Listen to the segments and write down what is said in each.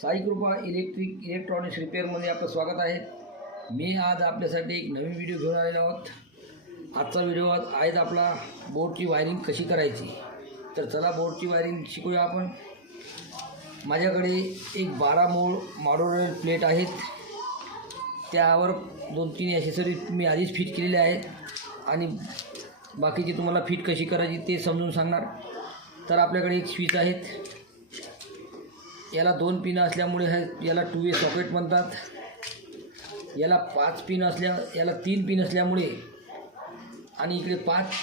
साई कृपा इलेक्ट्रॉनिक्स रिपेअरमध्ये आपलं स्वागत आहे। मी आज आपल्यासाठी एक नवीन व्हिडिओ घेऊन आलेलो आहोत। आजचा व्हिडिओ आहे आपला बोर्डची वायरिंग कशी करायची। तर चला बोर्डची वायरिंग शिकूया आपण। माझ्याकडे एक 12 मॉड्युलर प्लेट आहेत, त्यावर 2-3 ॲक्सेसरीज मी आधीच फिट केलेले आहेत आणि बाकीची तुम्हाला फिट कशी करायची ते समजून सांगणार। तर आपल्याकडे एक स्विच आहेत, याला 2 पिन असल्यामुळे याला 2 वे सॉकेट म्हणतात। याला 5 पिन याला 3 पिन असल्यामुळे आणि इकडे 5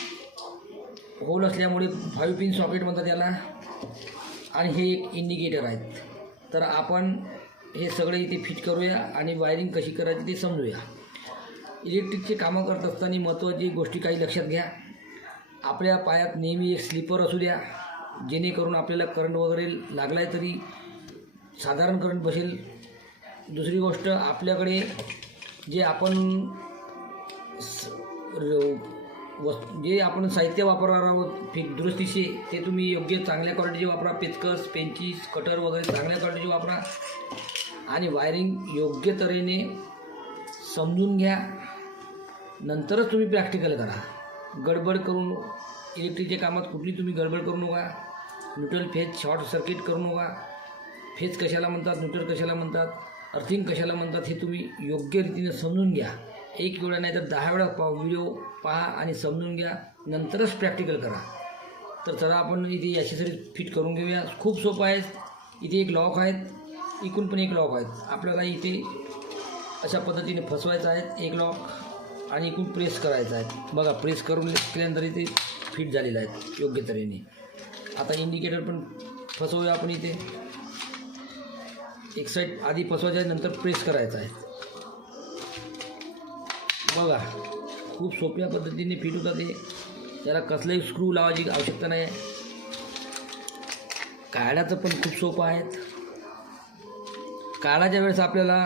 होल असल्यामुळे 5 पिन सॉकेट म्हणतात याला। आणि हे एक इंडिकेटर आहेत। तर आपण हे सगळे इथे फिट करूया आणि वायरिंग कशी करायची ते समजूया। इलेक्ट्रिकचे कामं करत असताना महत्त्वाची गोष्टी काही लक्षात घ्या। आपल्या पायात नेहमी एक स्लीपर असू द्या, जेणेकरून आपल्याला करंट वगैरे लागला आहे तरी साधारण करंट बसेल। दुसरी गोष्ट, आपल्याकडे जे आपण साहित्य वापरणार आहोत दुरुस्तीचे, ते तुम्ही योग्य चांगल्या क्वालिटीचे वापरा। पेचकस, पेंचीस, कटर वगैरे चांगल्या क्वालिटीचे वापरा आणि वायरिंग योग्य तऱ्हेने समजून घ्या, नंतरच तुम्ही प्रॅक्टिकल करा। गडबड करून इलेक्ट्रिकच्या कामात कुठली तुम्ही गडबड करू नका। न्यूट्रल फेज शॉर्ट सर्किट करू नका। फेज कशाला म्हणतात, न्यूट्रल कशाला म्हणतात, अर्थिंग कशाला म्हणतात, हे तुम्ही योग्य रीतीने समजून घ्या। एक वेळा नाही तर 10 वेळा व्हिडिओ पहा आणि समजून घ्या, नंतरच प्रॅक्टिकल करा। तर चला आपण इथे ॲक्सेसरीज फिट करून घेऊया। खूप सोपं आहे। इथे एक लॉक आहेत, इकडून पण एक लॉक आहेत। आपल्याला इथे अशा पद्धतीने फसवायचं आहे एक लॉक आणि इकडून प्रेस करायचं आहे। बघा, प्रेस करून केल्यानंतर इथे फिट झालेलं आहे योग्य तऱ्हेने। आता इंडिकेटर पण फसवूया आपण। इथे एक साईड आधी फसवायचं आहे, नंतर प्रेस करायचं आहे। बघा, खूप सोप्या पद्धतीने फिट होतात हे। त्याला कसलाही स्क्रू लावायची आवश्यकता नाही आहे। काढायचं पण खूप सोपं आहे। काढायच्या वेळेस आपल्याला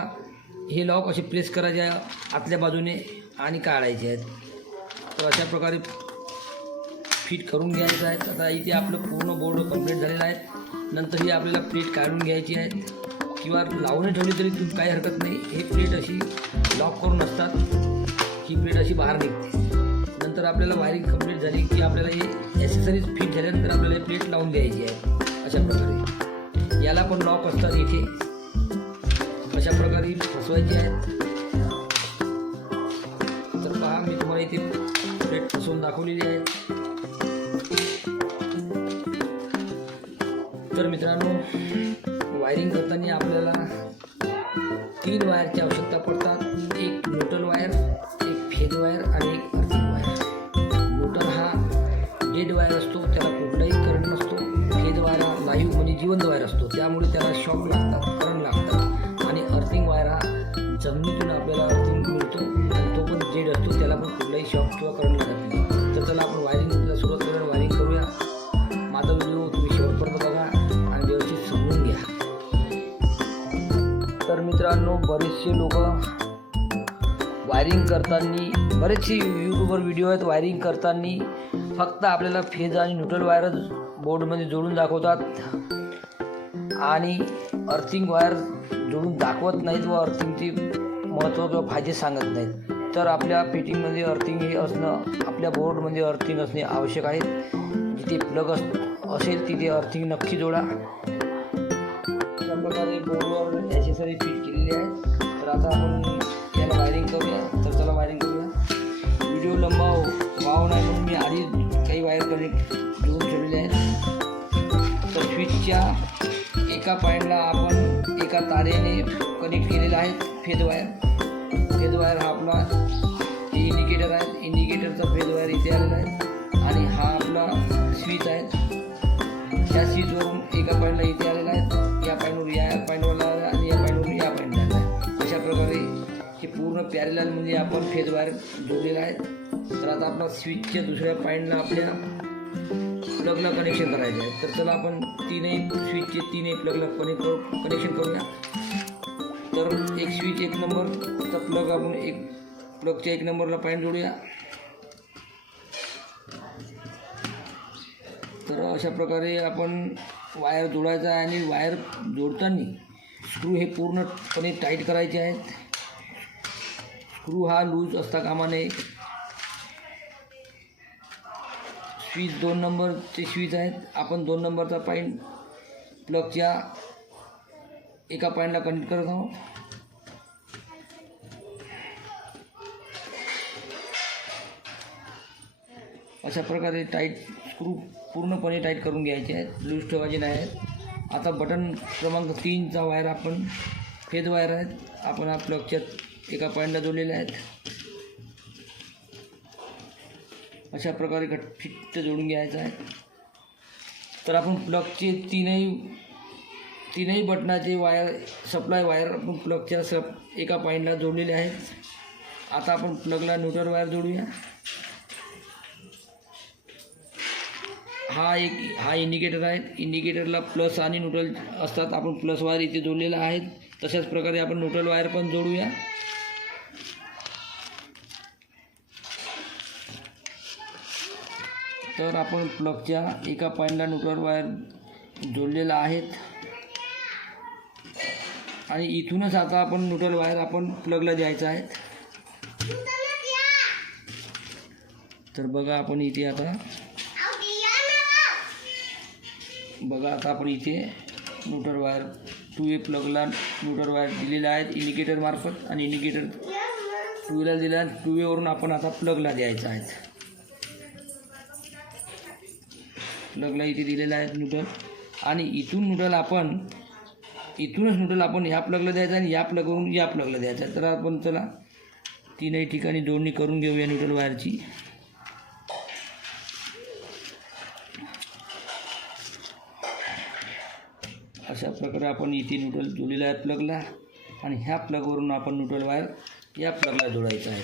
हे लॉक असे प्रेस करायचे आहे आतल्या बाजूने आणि काढायचे आहेत। तर अशा प्रकारे फिट करून घ्यायचं आहे। आता इथे आपलं पूर्ण बोर्ड कंप्लीट झालेलं आहे। नंतर ही आपल्याला प्लेट काढून घ्यायची आहे किंवा लावून ठेवली तरी काही हरकत नाही। हे प्लेट अशी लॉक करून असतात, ही प्लेट अशी बाहेर निघते। नंतर आपल्याला वायरिंग कंप्लीट झाली की आपल्याला हे ॲक्सेसरीज फिट झाल्यानंतर आपल्याला हे प्लेट लावून द्यायची आहे अशा प्रकारे। याला पण लॉक असतात इथे, अशा प्रकारे फसवायची आहेत। तर पहा, मी तुम्हाला इथे प्लेट फसवून दाखवलेली आहे। तर मित्रांनो, वायरिंग करताना आपल्याला 3 वायरची आवश्यकता पडतात। एक न्यूट्रल वायर, एक फेज वायर आणि एक अर्थिंग वायर। न्यूट्रल हा डेड वायर असतो, त्याला कुठलाही करंट नसतो। फेज वायर हा लाईव्ह म्हणजे जिवंत वायर असतो, त्यामुळे त्याला शॉक लागतात, करंट लागतात। आणि अर्थिंग वायर हा जमिनीतून आपल्याला अर्थिंग मिळतो आणि तो पण डेड असतो, त्याला पण कुठलाही शॉक किंवा करंट लागत नाही। तर चला आपण वायरिंगला सुरुवात करूया, वायरिंग करूया। माझा व्हिडिओ तुम्ही शेवटपर्यंत बघा आणि व्यवस्थित समजून घ्या। तर मित्रांनो, बरेचसे लोक वायरिंग करताना, बरेचसे यूट्यूबवर व्हिडिओ आहेत वायरिंग करताना फक्त आपल्याला फेज आणि न्यूट्रल वायरच बोर्डमध्ये जोडून दाखवतात आणि अर्थिंग वायर जोडून दाखवत नाहीत व अर्थिंगचे महत्त्व किंवा फायदे सांगत नाहीत। तर आपल्या फिटिंगमध्ये अर्थिंग हे असणं, आपल्या बोर्डमध्ये अर्थिंग असणे आवश्यक आहे। जिथे प्लग असेल तिथे अर्थिंग नक्की जोडा। अशा प्रकारे बोर्डवर ॲक्सेसरी फिट केलेली आहे। तर आता आपण याला वायरिंग करूया। तर चला वायरिंग करूया। व्हिडिओ लंबा व्हावा नाही म्हणून मी आधी काही वायर कनेक्ट जोडून ठेवलेले आहेत। तर स्विचच्या एका पॉईंटला आपण एका तारेने कनेक्ट केलेला आहे फेज वायर। फेज वायर हा आपला इंडिकेटर आहे, इंडिकेटरचा फेज वायर इथे आलेला आहे आणि हा आपला स्विच आहे। त्या स्विचवरून एका पॉईंटला इथे आलेला आहे, या पॉईंटवर या पॉईंटवरला आला आणि या पॉईंटवरून या पॉईंटला आला आहे। अशा प्रकारे हे पूर्ण पॅरेलल म्हणजे आपण फेज वायर जोडलेला आहे। तर आता आपला स्विचच्या दुसऱ्या पॉईंटला आपल्या प्लगला कनेक्शन करायचं आहे। तर चला आपण स्विचचे तीनही प्लगला कनेक्शन करूया। तर एक स्विच 1 नंबरचा प्लग आपण प्लगच्या 1 नंबरला पॉईंट जोडूया। तर अशा प्रकारे आपण वायर जोडायचा आहे आणि वायर जोडताना स्क्रू हे पूर्णपणे टाईट करायचे आहेत. स्क्रू हा लूज असता कामा नये. स्विच 2 नंबरचे स्विच आहेत. आपण 2 नंबरचा पॉईंट प्लगच्या एका पॉईंटला कनेक्ट करत आहोत. अशा प्रकारे टाईट स्क्रू पूर्णपणे टाईट करून घ्यायचे आहेत, लूज ठेवायचे नाही आहेत. आता बटन क्रमांक 3चा वायर आपण फेज वायर आहेत, आपण हा प्लगच्या एका पॉईंटला जोडलेले आहेत. अशा प्रकारे फिट्ट जोडून घ्यायचं आहे. तर आपण प्लगचे तीनही बटनाचे वायर सप्लाय वायर आपण प्लगच्या एका पॉईंटला जोडलेले आहेत. आता आपण प्लगला न्यूट्रल वायर जोडूया. हा इंडिकेटर आहे. इंडिकेटरला प्लस आणि न्यूट्रल असतात. आपण प्लस वायर इथे जोडलेला आहे. तशाच प्रकारे आपण न्यूट्रल वायर पण जोडूया. तर आपण प्लगच्या एका पॉईंटला न्यूट्रल वायर जोडलेला आहेत आणि इथूनच आता आपण न्यूट्रल वायर आपण प्लगला द्यायचं आहे. तर बघा आपण इथे आता आपण इथे न्यूट्रल वायर 2A प्लगला न्यूट्रल वायर दिलेला आहे इंडिकेटर मार्फत आणि इंडिकेटर 2Aला दिला आहे. 2A वरून आपण आता प्लगला द्यायचं आहे. प्लगला इथे दिलेला आहे न्यूट्रल आणि इथूनच न्यूट्रल आपण ह्या प्लगला द्यायचं आणि या प्लगवरून या प्लगला द्यायचं आहे. तर आपण चला तीनही ठिकाणी जोडणी करून घेऊया न्यूट्रल वायरची. अशा प्रकारे आपण इथे न्यूट्रल जोडलेला आहे प्लगला आणि ह्या प्लगवरून आपण न्यूट्रल वायर या प्लगला जोडायचं आहे.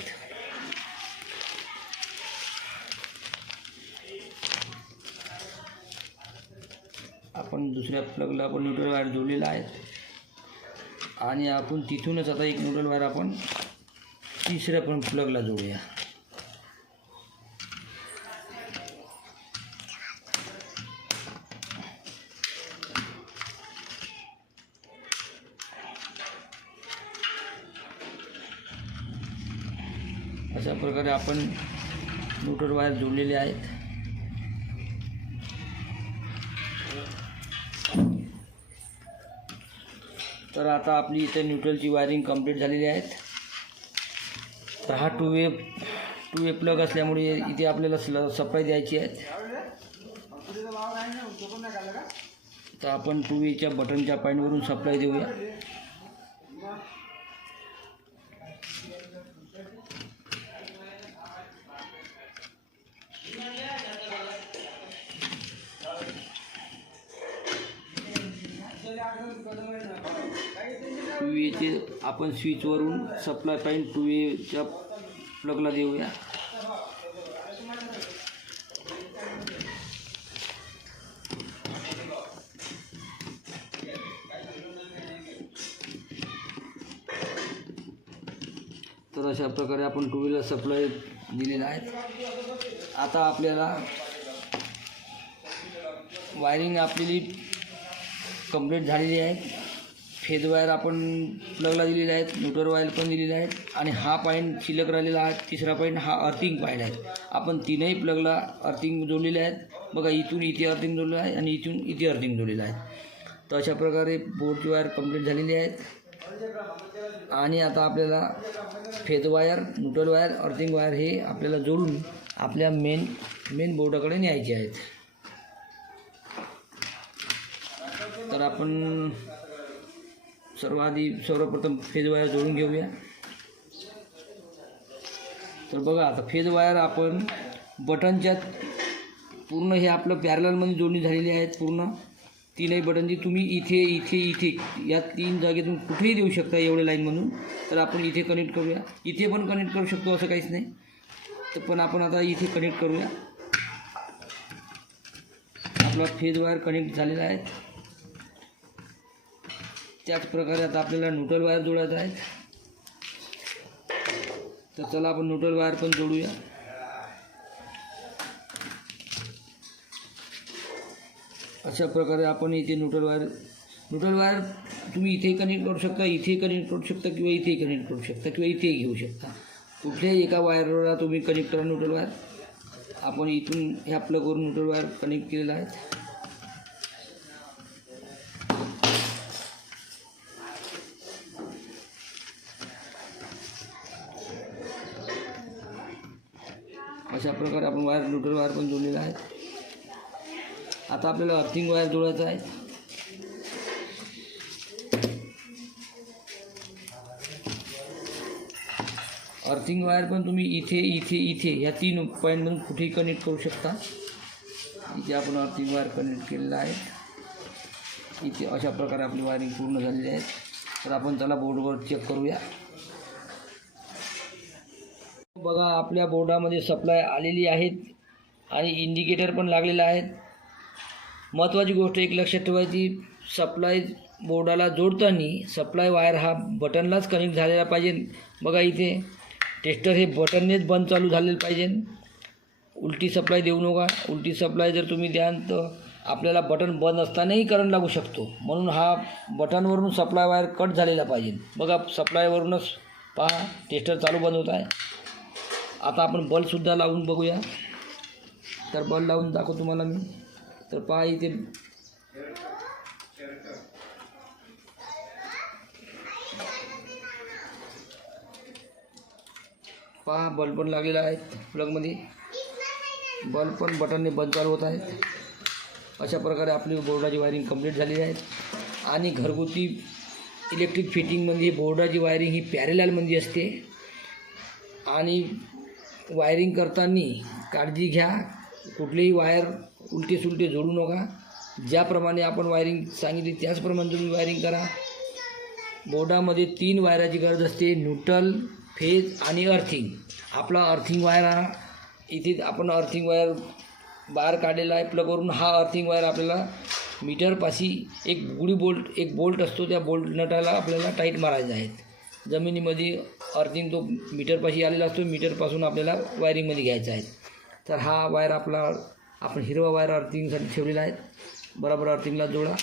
आपण दुसऱ्या प्लगला आपण न्यूट्रल वायर जोडलेला आहे आणि आपण तिथूनच आता एक न्यूट्रल वायर आपण तिसऱ्या पण प्लगला जोडूया. अशा प्रकारे आपण न्यूट्रल वायर जोडलेले आहेत. तर आता आपली इथे न्यूट्रलची वायरिंग कंप्लीट झालेली आहे. तर हा 2A प्लग असल्यामुळे इथे आपल्याला सप्लाय द्यायची आहे. तर आपण 2Aच्या बटनच्या पॉईंटवरून सप्लाय देऊया. चे आपण स्विचवरून सप्लाय पॉईंट 2Aच्या प्लगला देऊया. तर अशा प्रकारे आपण 2Aला सप्लाय दिलेला आहे. आता आपल्याला वायरिंग आपली कंप्लीट झालेली आहे. फेज वायर आपण प्लगला दिलेले आहेत, न्यूट्रल वायर पण दिलेले आहेत आणि हा पॉईंट शिल्लक राहिलेला आहे. तिसरा पॉईंट हा अर्थिंग पॉईंट आहे. आपण तीनही प्लगला अर्थिंग जोडलेले आहेत. बघा इथून इथे अर्थिंग जोडलेलं आहे आणि इथून इथे अर्थिंग जोडलेलं आहे. तर अशा प्रकारे बोर्डची वायर कंप्लीट झालेली आहेत आणि आता आपल्याला phase wire, neutral wire, earthing wire हे आपल्याला जोडून आपल्या मेन बोर्डाकडे न्यायचे आहेत. तर आपण सर्वप्रथम फेज वायर जोडून घेऊया. तर बघा आता फेज वायर आपण बटनच्या पूर्ण हे आपलं पॅरललमध्ये जोडणी झालेली आहेत. पूर्ण तीनही बटनची तुम्ही इथे या 3 जागेतून कुठेही देऊ शकता एवढे लाईनमधून. तर आपण इथे कनेक्ट करूया. इथे पण कनेक्ट करू शकतो, असं काहीच नाही. तर पण आपण आता इथे कनेक्ट करूया. आपला फेज वायर कनेक्ट झालेला आहे. त्याच प्रकारे आता आपल्याला न्यूट्रल वायर जोडायचं आहे. तर चला आपण न्यूट्रल वायर पण जोडूया. अशा प्रकारे आपण इथे न्यूट्रल वायर न्यूट्रल वायर तुम्ही इथेही कनेक्ट करू शकता, इथेही कनेक्ट करू शकता किंवा इथेही कनेक्ट करू शकता किंवा इथेही घेऊ शकता. कुठल्याही एका वायरला तुम्ही कनेक्ट करा न्यूट्रल वायर. आपण इथून ह्या प्लगवरून न्यूट्रल वायर कनेक्ट केलेला आहे. अशा प्रकारे आपण वायर न्यूट्रल वायर पण जोडलेला आहे. आता आपल्याला अर्थिंग वायर जोडायचं आहे. अर्थिंग वायर पण तुम्ही इथे इथे इथे ह्या 3 पॉईंटमधून कुठेही कनेक्ट करू शकता. इथे आपण अर्थिंग वायर कनेक्ट केलेलं आहे. इथे अशा प्रकारे आपली वायरिंग पूर्ण झालेली आहे. तर आपण त्याला बोर्डवर चेक करूया. बघा आपल्या बोर्डामध्ये सप्लाय आलेली आहेत आणि इंडिकेटर पण लागलेले आहेत. महत्त्वाची गोष्ट एक लक्षात ठेवायची, सप्लाय बोर्डाला जोडताना सप्लाय वायर हा बटनलाच कनेक्ट झालेला पाहिजे. बघा इथे टेस्टर हे बटननेच बंद चालू झालेलं पाहिजे. उलटी सप्लाय देऊ नका. उलटी सप्लाय जर तुम्ही द्याल तर आपल्याला बटन बंद असतानाही करंट लागू शकतो. म्हणून हा बटनवरून सप्लाय वायर कट झालेला पाहिजे. बघा सप्लायवरूनच पहा टेस्टर चालू बंद होत आहे. आता आपण बल्बसुद्धा लावून बघूया. तर बल्ब लावून दाखवतो तुम्हाला मी. तर पहा इथे पहा बल्ब पण लागलेला आहे प्लगमध्ये. बल्ब पण बटनने बंद चालू होत आहे. अशा प्रकारे आपली बोर्डाची वायरिंग कंप्लीट झालेली आहे. आणि घरगुती इलेक्ट्रिक फिटिंगमध्ये बोर्डाची वायरिंग ही पॅरेललमध्ये असते. आणि वायरिंग करताना काळजी घ्या, कुठलीही वायर उलटे सुलटे जोडू नका. ज्याप्रमाणे आपण वायरिंग सांगितली त्याचप्रमाणे तुम्ही वायरिंग करा. बोर्डामध्ये 3 वायराची गरज असते, न्यूट्रल, फेज आणि अर्थिंग. आपला अर्थिंग वायर हा इथे आपण अर्थिंग वायर बाहेर काढलेला आहे प्लगवरून. हा अर्थिंग वायर आपल्याला मीटरपाशी एक बोल्ट असतो, त्या बोल्ट नटाला आपल्याला टाईट मारायचा आहे. जमिनीमध्ये अर्थिंग तो मीटरपाशी आलेला असतो, मीटरपासून आपल्याला वायरिंगमध्ये घ्यायचा आहे. तर हा वायर आपण हिरवा वायर अर्थिंगसाठी ठेवलेला आहे. बरोबर अर्थिंगला जोडा.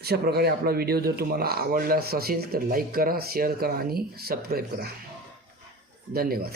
अशा प्रकारे आपला व्हिडिओ जर तुम्हाला आवडला असेल तर लाईक करा, शेअर करा आणि सबस्क्राईब करा. धन्यवाद.